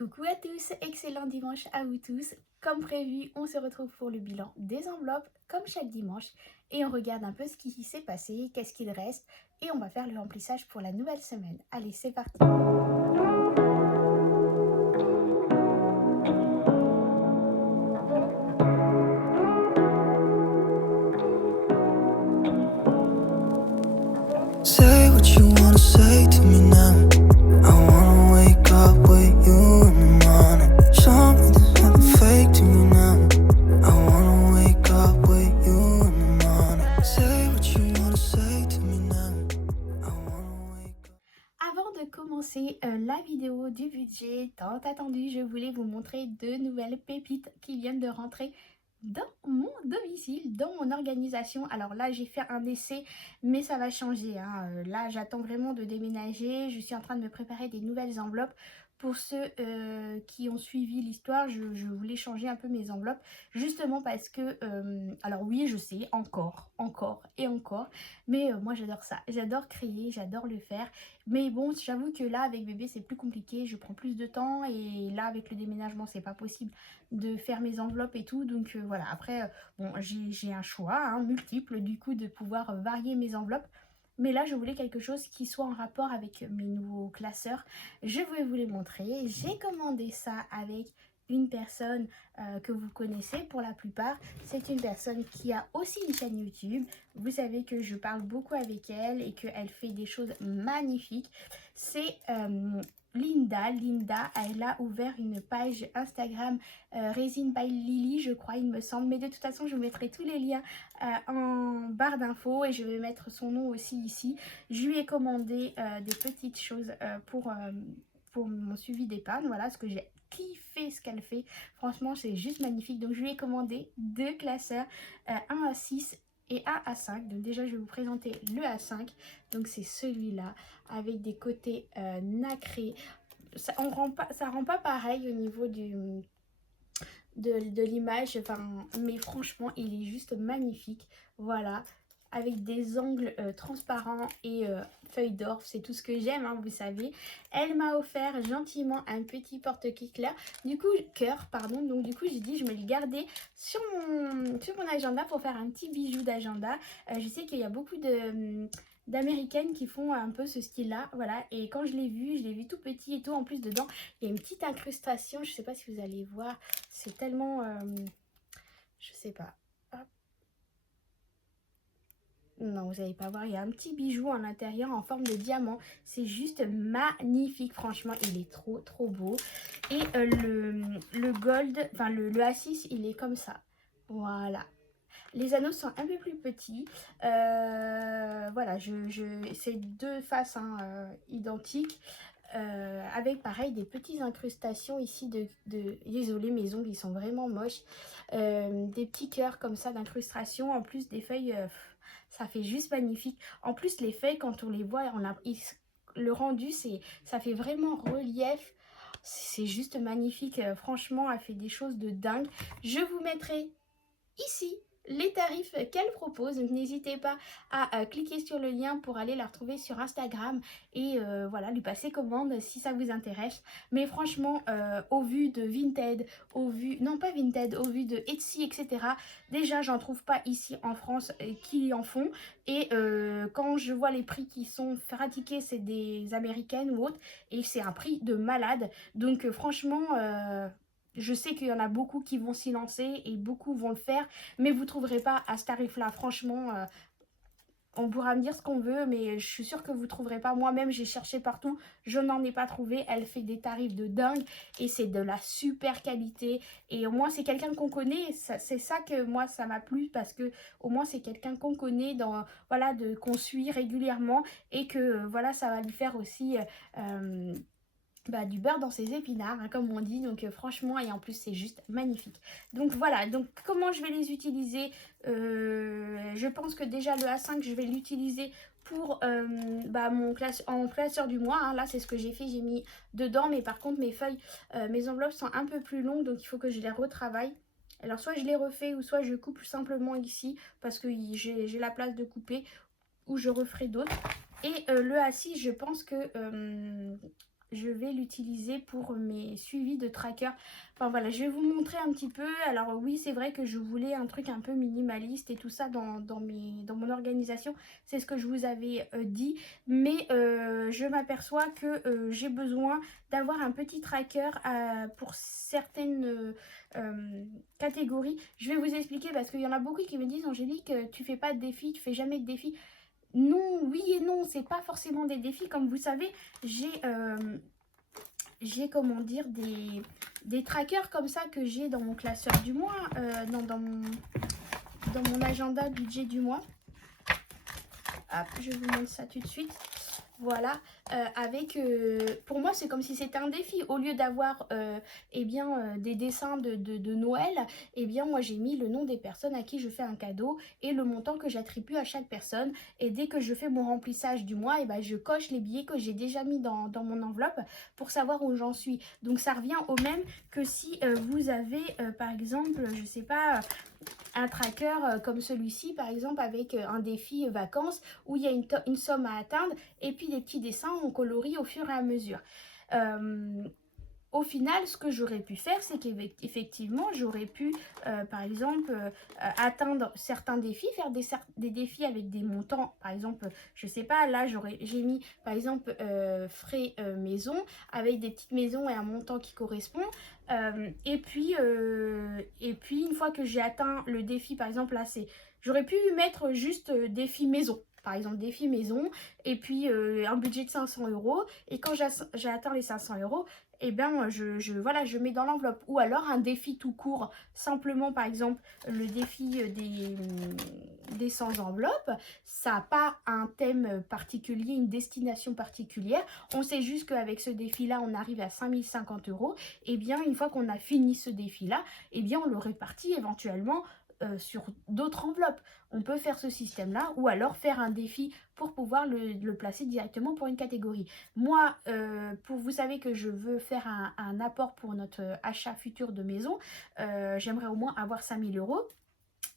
Coucou à tous, excellent dimanche à vous tous. Comme prévu, on se retrouve pour le bilan des enveloppes, comme chaque dimanche, et on regarde un peu ce qui s'est passé, qu'est-ce qu'il reste, et on va faire le remplissage pour la nouvelle semaine. Allez, c'est parti. Say what you wanna say to me now. I wanna wake up with you in the morning. Show me there's nothing fake to me now. I wanna wake up with you in the morning. Say what you wanna say to me now. I wanna wake up. Avant de commencer la vidéo du budget tant attendu, je voulais vous montrer deux nouvelles pépites qui viennent de rentrer dans mon domicile, dans mon organisation. Alors là, j'ai fait un essai, mais ça va changer, hein. Là, j'attends vraiment de déménager. Je suis en train de me préparer des nouvelles enveloppes. Pour ceux qui ont suivi l'histoire, je voulais changer un peu mes enveloppes, justement parce que, alors oui, je sais, encore et encore, mais moi j'adore ça. J'adore créer, j'adore le faire. Mais bon, j'avoue que là, avec bébé, c'est plus compliqué. Je prends plus de temps et là, avec le déménagement, c'est pas possible de faire mes enveloppes et tout. Donc voilà, après, bon, j'ai un choix hein, multiple du coup de pouvoir varier mes enveloppes. Mais là, je voulais quelque chose qui soit en rapport avec mes nouveaux classeurs. Je vais vous les montrer. J'ai commandé ça avec une personne que vous connaissez pour la plupart. C'est une personne qui a aussi une chaîne YouTube. Vous savez que je parle beaucoup avec elle et qu'elle fait des choses magnifiques. C'est Linda. Linda, elle a ouvert une page Instagram Resin by Lily, je crois, il me semble. Mais de toute façon, je vous mettrai tous les liens en barre d'infos et je vais mettre son nom aussi ici. Je lui ai commandé des petites choses pour mon suivi d'épargne. Voilà ce que j'ai kiffé ce qu'elle fait. Franchement, c'est juste magnifique. Donc, je lui ai commandé deux classeurs, un à 6 et un à 5. Donc déjà, je vais vous présenter le A5. Donc c'est celui-là avec des côtés nacrés. Ça rend pas pareil au niveau de l'image, enfin, mais franchement, il est juste magnifique. Voilà, avec des angles transparents et feuilles d'or, c'est tout ce que j'aime, hein, vous savez. Elle m'a offert gentiment un petit porte-cœur, pardon. Donc du coup, j'ai dit, je me le gardais sur mon agenda pour faire un petit bijou d'agenda. Je sais qu'il y a beaucoup d'américaines qui font un peu ce style là, voilà, et quand je l'ai vu tout petit et tout. En plus dedans il y a une petite incrustation, je sais pas si vous allez voir, c'est tellement je sais pas. Hop. Non, vous n'allez pas voir, il y a un petit bijou à l'intérieur en forme de diamant. C'est juste magnifique, franchement, il est trop beau. Et le gold, enfin le A6, il est comme ça. Voilà. Les anneaux sont un peu plus petits. Voilà, c'est deux faces hein, identiques. Avec pareil des petites incrustations ici désolé, mes ongles ils sont vraiment moches. Des petits cœurs comme ça d'incrustation, en plus des feuilles, ça fait juste magnifique. En plus les feuilles quand on les voit, le rendu ça fait vraiment relief. C'est juste magnifique, franchement elle fait des choses de dingue. Je vous mettrai ici les tarifs qu'elle propose, donc n'hésitez pas à cliquer sur le lien pour aller la retrouver sur Instagram et voilà, lui passer commande si ça vous intéresse. Mais franchement, au vu de Vinted, au vu de Etsy, etc., déjà j'en trouve pas ici en France qui en font, et quand je vois les prix qui sont pratiqués, c'est des américaines ou autres, et c'est un prix de malade. Donc franchement, je sais qu'il y en a beaucoup qui vont s'y lancer et beaucoup vont le faire, mais vous ne trouverez pas à ce tarif-là. Franchement, on pourra me dire ce qu'on veut, mais je suis sûre que vous ne trouverez pas. Moi-même, j'ai cherché partout, je n'en ai pas trouvé. Elle fait des tarifs de dingue et c'est de la super qualité. Et au moins, c'est quelqu'un qu'on connaît. C'est ça que moi, ça m'a plu, parce que au moins, c'est quelqu'un qu'on connaît, voilà, qu'on suit régulièrement, et que voilà, ça va lui faire aussi du beurre dans ses épinards, hein, comme on dit. Donc franchement, et en plus c'est juste magnifique. Donc voilà, donc comment je vais les utiliser, je pense que déjà le A5 je vais l'utiliser pour mon classeur du mois, hein. Là c'est ce que j'ai fait, j'ai mis dedans, mais par contre mes feuilles, mes enveloppes sont un peu plus longues, donc il faut que je les retravaille. Alors soit je les refais, ou soit je coupe simplement ici parce que j'ai la place de couper, ou je referai d'autres. Et le A6, je pense que je vais l'utiliser pour mes suivis de tracker. Enfin voilà, je vais vous montrer un petit peu. Alors oui, c'est vrai que je voulais un truc un peu minimaliste et tout ça dans mon organisation. C'est ce que je vous avais dit. Mais je m'aperçois que j'ai besoin d'avoir un petit tracker pour certaines catégories. Je vais vous expliquer parce qu'il y en a beaucoup qui me disent: Angélique, tu fais pas de défis, tu fais jamais de défis. Non, oui et non, c'est pas forcément des défis. Comme vous savez, j'ai comment dire, des trackers comme ça que j'ai dans mon classeur du mois, dans mon agenda budget du mois. Hop, je vous montre ça tout de suite. Voilà, pour moi c'est comme si c'était un défi. Au lieu d'avoir des dessins de Noël, moi j'ai mis le nom des personnes à qui je fais un cadeau et le montant que j'attribue à chaque personne. Et dès que je fais mon remplissage du mois, je coche les billets que j'ai déjà mis dans mon enveloppe pour savoir où j'en suis. Donc ça revient au même que si vous avez par exemple, je sais pas, un tracker comme celui-ci par exemple avec un défi vacances où il y a une somme à atteindre et puis des petits dessins on colorie au fur et à mesure. Au final, ce que j'aurais pu faire, c'est qu'effectivement, j'aurais pu, par exemple, atteindre certains défis, faire des défis avec des montants. Par exemple, je sais pas, là, j'ai mis, par exemple, frais maison, avec des petites maisons et un montant qui correspond. Et puis, une fois que j'ai atteint le défi, par exemple, là, j'aurais pu mettre juste défi maison. Par exemple, défi maison, et puis un budget de 500 €. Et quand j'ai atteint les 500 €, voilà, je mets dans l'enveloppe. Ou alors un défi tout court, simplement par exemple le défi des 100 enveloppes. Ça n'a pas un thème particulier, une destination particulière. On sait juste qu'avec ce défi-là, on arrive à 5050 €. Et bien, une fois qu'on a fini ce défi-là, on le répartit éventuellement sur d'autres enveloppes. On peut faire ce système-là ou alors faire un défi pour pouvoir le placer directement pour une catégorie. Moi, vous savez que je veux faire un apport pour notre achat futur de maison. J'aimerais au moins avoir 5000 €.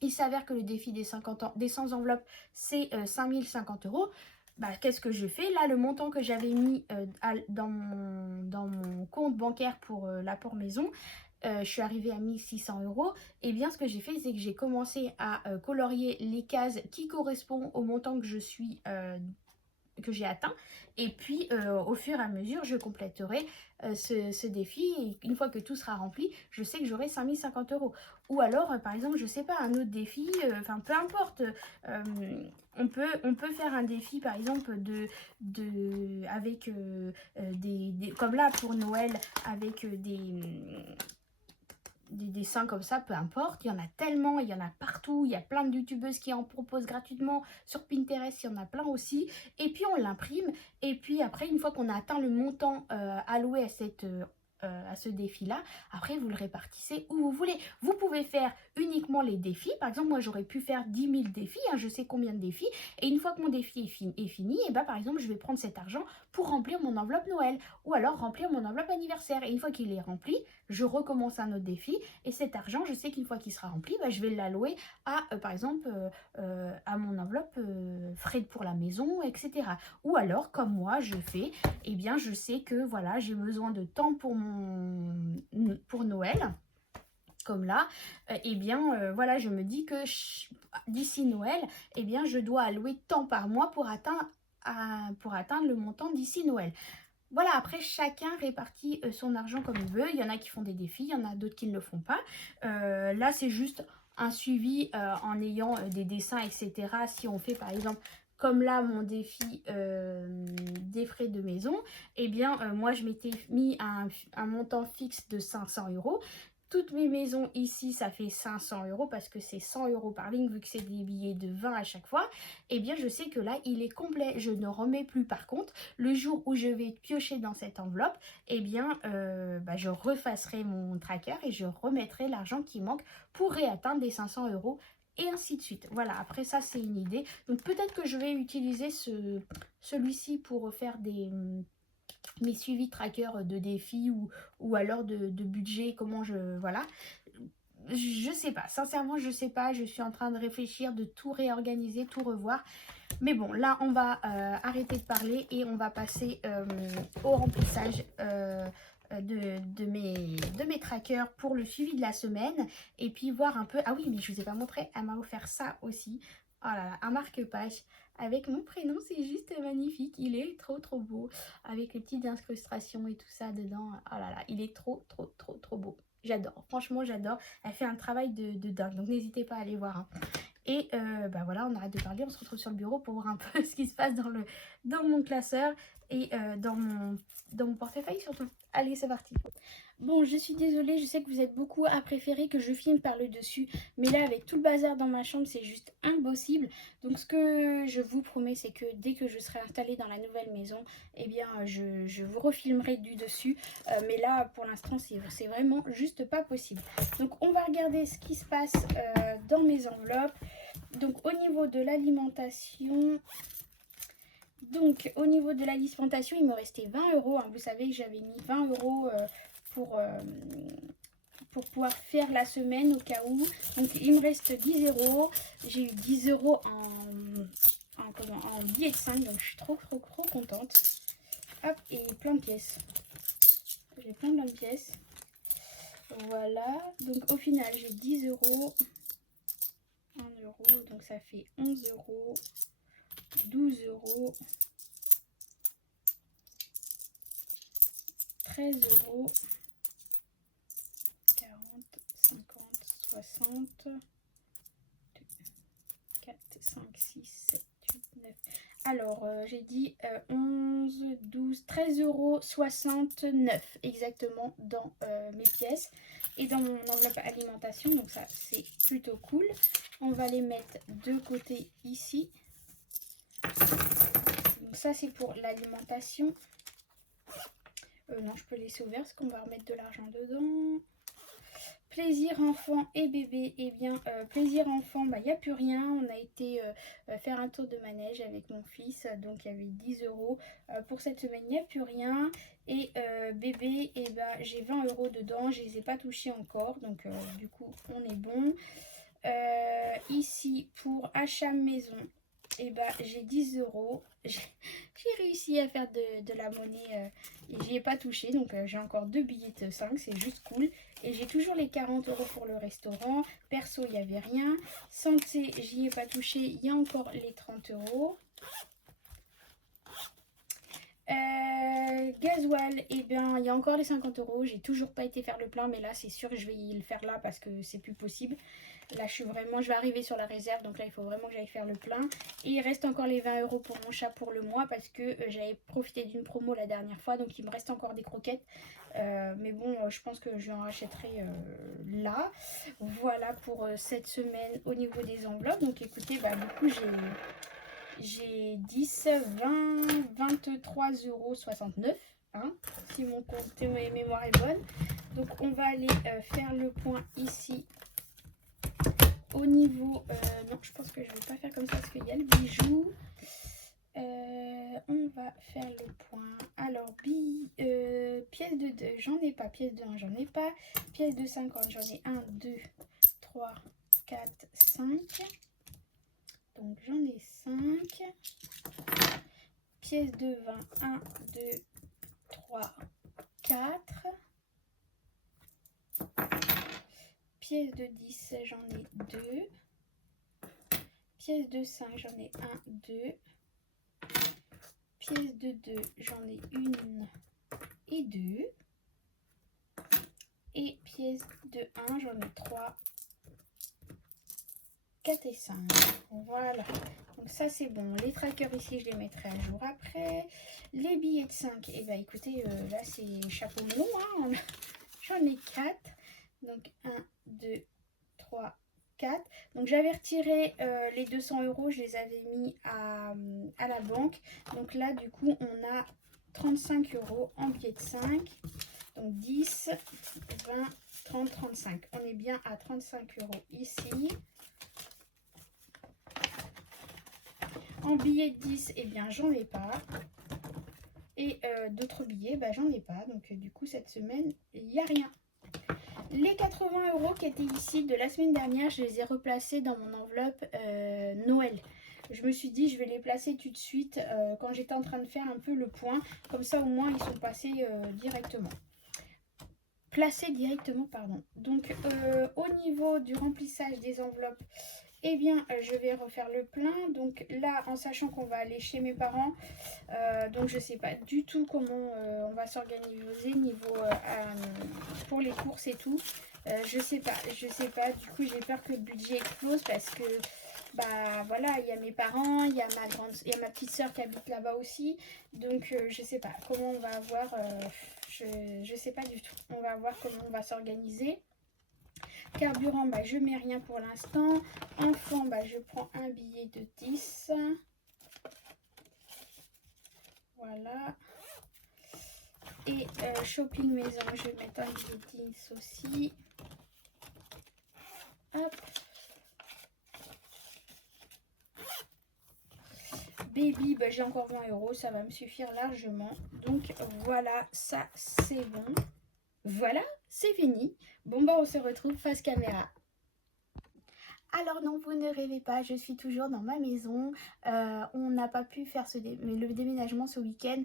Il s'avère que le défi des 100 enveloppes, c'est 5050 €. Qu'est-ce que je fais? Là, le montant que j'avais mis dans mon compte bancaire pour l'apport maison, je suis arrivée à 1600 €. Et bien, ce que j'ai fait, c'est que j'ai commencé à colorier les cases qui correspondent au montant que que j'ai atteint. Et puis, au fur et à mesure, je compléterai ce défi. Et une fois que tout sera rempli, je sais que j'aurai 5050 €. Ou alors, par exemple, je sais pas, un autre défi, peu importe. On peut faire un défi, par exemple, avec comme là, pour Noël, avec des dessins comme ça, peu importe, il y en a tellement, il y en a partout, il y a plein de youtubeuses qui en proposent gratuitement, sur Pinterest il y en a plein aussi, et puis on l'imprime, et puis après une fois qu'on a atteint le montant alloué à ce défi-là, après vous le répartissez où vous voulez. Vous pouvez faire uniquement les défis. Par exemple, moi j'aurais pu faire 10 000 défis, je sais combien de défis, et une fois que mon défi est fini, et par exemple je vais prendre cet argent pour remplir mon enveloppe Noël, ou alors remplir mon enveloppe anniversaire, et une fois qu'il est rempli, je recommence un autre défi, et cet argent, je sais qu'une fois qu'il sera rempli, je vais l'allouer à, par exemple, à mon enveloppe frais pour la maison, etc. Ou alors, comme moi je fais, je sais que voilà, j'ai besoin de temps pour Noël, comme là, voilà, je me dis que d'ici Noël, je dois allouer tant par mois pour atteindre le montant d'ici Noël. Voilà, après chacun répartit son argent comme il veut. Il y en a qui font des défis, il y en a d'autres qui ne le font pas. Là, c'est juste un suivi en ayant des dessins, etc. Si on fait par exemple comme là mon défi des frais de maison, moi je m'étais mis un montant fixe de 500 €. Toutes mes maisons ici, ça fait 500 € parce que c'est 100 € par ligne vu que c'est des billets de 20 à chaque fois. Je sais que là, il est complet. Je ne remets plus. Par contre, le jour où je vais piocher dans cette enveloppe, je refacerai mon tracker et je remettrai l'argent qui manque pour réatteindre les 500 € et ainsi de suite. Voilà, après ça, c'est une idée. Donc peut-être que je vais utiliser celui-ci pour faire mes suivis trackers de défis ou alors de budget, voilà. je sais pas, sincèrement je sais pas, je suis en train de réfléchir, de tout réorganiser, tout revoir. Mais bon, là on va arrêter de parler et on va passer au remplissage de mes trackers pour le suivi de la semaine. Et puis voir un peu, ah oui mais je vous ai pas montré, elle m'a offert ça aussi. Oh là là, un marque-page avec mon prénom, c'est juste magnifique, il est trop beau, avec les petites incrustations et tout ça dedans. Oh là là, il est trop beau. J'adore, franchement j'adore. Elle fait un travail de dingue, donc n'hésitez pas à aller voir. Hein. Et bah voilà, on arrête de parler, on se retrouve sur le bureau pour voir un peu ce qui se passe dans mon classeur et dans mon portefeuille surtout. Allez, c'est parti. Bon, je suis désolée, je sais que vous êtes beaucoup à préférer que je filme par le dessus, mais là, avec tout le bazar dans ma chambre, c'est juste impossible. Donc, ce que je vous promets, c'est que dès que je serai installée dans la nouvelle maison, eh bien, je vous refilmerai du dessus. Mais là, pour l'instant, c'est vraiment juste pas possible. Donc, on va regarder ce qui se passe dans mes enveloppes. Donc, au niveau de l'alimentation... il me restait 20 €. Hein. Vous savez que j'avais mis 20 € pour pouvoir faire la semaine au cas où. Donc il me reste 10 €. J'ai eu 10 € en billets de 5, donc je suis trop contente. Hop, et plein de pièces. J'ai plein de pièces. Voilà, donc au final j'ai 10 €, 1 €, donc ça fait 11 €, 12 €, 13 €, 40, 50, 60, 4, 5, 6, 7, 8, 9. Alors, j'ai dit 11, 12, 13 € 69 exactement dans mes pièces et dans mon enveloppe alimentation. Donc ça, c'est plutôt cool. On va les mettre de côté ici. Donc ça, c'est pour l'alimentation. Non, je peux laisser ouvert parce qu'on va remettre de l'argent dedans. Plaisir enfant et bébé, eh bien plaisir enfant, bah il n'y a plus rien. On a été faire un tour de manège avec mon fils, donc il y avait 10 €. Pour cette semaine, il n'y a plus rien. Et bébé, eh ben, j'ai 20 € dedans, je ne les ai pas touchés encore, donc du coup on est bon. Ici pour achat maison, et bah j'ai 10 €. J'ai réussi à faire de la monnaie et j'y ai pas touché, donc j'ai encore 2 billets de 5, c'est juste cool. Et j'ai toujours les 40 € pour le restaurant. Perso, il n'y avait rien. Santé, j'y ai pas touché, il y a encore les 30 €. Gasoil, et bien il y a encore les 50 €. J'ai toujours pas été faire le plein, mais là c'est sûr que je vais le faire là parce que c'est plus possible. Là je vais arriver sur la réserve, donc là il faut vraiment que j'aille faire le plein. Et il reste encore les 20 € pour mon chat pour le mois parce que j'avais profité d'une promo la dernière fois, donc il me reste encore des croquettes. Mais bon, je pense que je en rachèterai là. Voilà pour cette semaine au niveau des enveloppes. Donc écoutez, bah du coup j'ai 10, 20, 23,69 €, hein, si mon compte et ma mémoire est bonne. Donc on va aller faire le point ici au niveau... non, je pense que je ne vais pas faire comme ça parce qu'il y a le bijou. On va faire le point. Alors, pièce de 2, j'en ai pas. Pièce de 1, j'en ai pas. Pièce de 50, j'en ai 1, 2, 3, 4, 5. Donc j'en ai 5. Pièce de 20, 1, 2, 3, 4. Pièce de 10, j'en ai 2. Pièce de 5, j'en ai 1, 2. Pièce de 2, j'en ai 1 et 2. Et pièce de 1, j'en ai 3, 4 et 5. Voilà. Donc ça c'est bon. Les trackers ici, je les mettrai à jour après. Les billets de 5, et bah écoutez, là c'est chapeau melon. Hein. J'en ai 4. Donc 1, 2, 3, 4. Donc j'avais retiré les 200 €, je les avais mis à la banque. Donc là du coup on a 35 € en billets de 5. Donc 10, 20, 30, 35. On est bien à 35 € ici. En billets de 10, eh bien j'en ai pas. Et d'autres billets, bah j'en ai pas. Donc du coup cette semaine, il n'y a rien. Les 80 € qui étaient ici de la semaine dernière, je les ai replacés dans mon enveloppe Noël. Je me suis dit, je vais les placer tout de suite quand j'étais en train de faire un peu le point. Comme ça, au moins, ils sont passés directement. Placés directement, pardon. Donc, au niveau du remplissage des enveloppes, eh bien, je vais refaire le plein. Donc là, en sachant qu'on va aller chez mes parents, donc je sais pas du tout comment on va s'organiser niveau pour les courses et tout. Je sais pas. Du coup, j'ai peur que le budget explose parce que bah voilà, il y a mes parents, il y a ma petite soeur qui habite là-bas aussi. Donc je sais pas comment on va avoir. Je sais pas du tout. On va voir comment on va s'organiser. Carburant, bah, je mets rien pour l'instant. Enfant, bah, je prends un billet de 10. Voilà. Et shopping maison, je vais mettre un billet de 10 aussi. Hop. Baby, bah, j'ai encore 20 €, ça va me suffire largement. Donc voilà, ça c'est bon. Voilà, c'est fini. Bon bah on se retrouve face caméra. Alors non, vous ne rêvez pas, je suis toujours dans ma maison. On n'a pas pu faire le déménagement ce week-end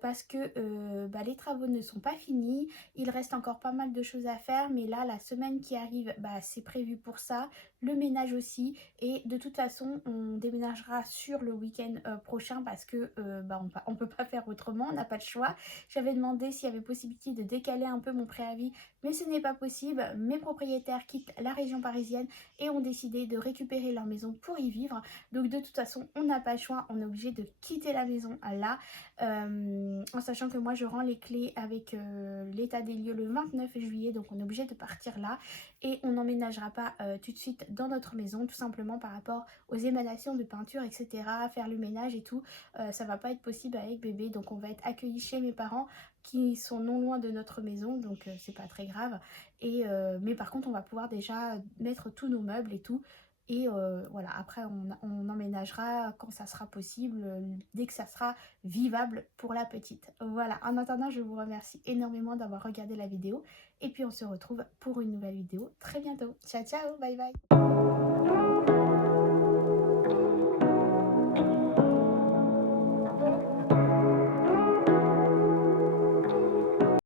parce que bah, les travaux ne sont pas finis. Il reste encore pas mal de choses à faire, mais là, la semaine qui arrive, bah, c'est prévu pour ça. Le ménage aussi. Et de toute façon, on déménagera sur le week-end prochain parce que bah, on ne peut pas faire autrement, on n'a pas de choix. J'avais demandé s'il y avait possibilité de décaler un peu mon préavis, mais ce n'est pas possible. Mes propriétaires quittent la région parisienne et ont décidé de récupérer leur maison pour y vivre. Donc de toute façon, on n'a pas le choix, on est obligé de quitter la maison là, en sachant que moi je rends les clés avec l'état des lieux le 29 juillet, donc on est obligé de partir là et on n'emménagera pas tout de suite dans notre maison, tout simplement par rapport aux émanations de peinture, etc. Faire le ménage et tout, ça va pas être possible avec bébé, donc on va être accueillis chez mes parents qui sont non loin de notre maison, donc c'est pas très grave. Et mais par contre on va pouvoir déjà mettre tous nos meubles et tout, et voilà, après on emménagera quand ça sera possible, dès que ça sera vivable pour la petite. Voilà, en attendant je vous remercie énormément d'avoir regardé la vidéo et puis on se retrouve pour une nouvelle vidéo très bientôt. Ciao ciao, bye bye.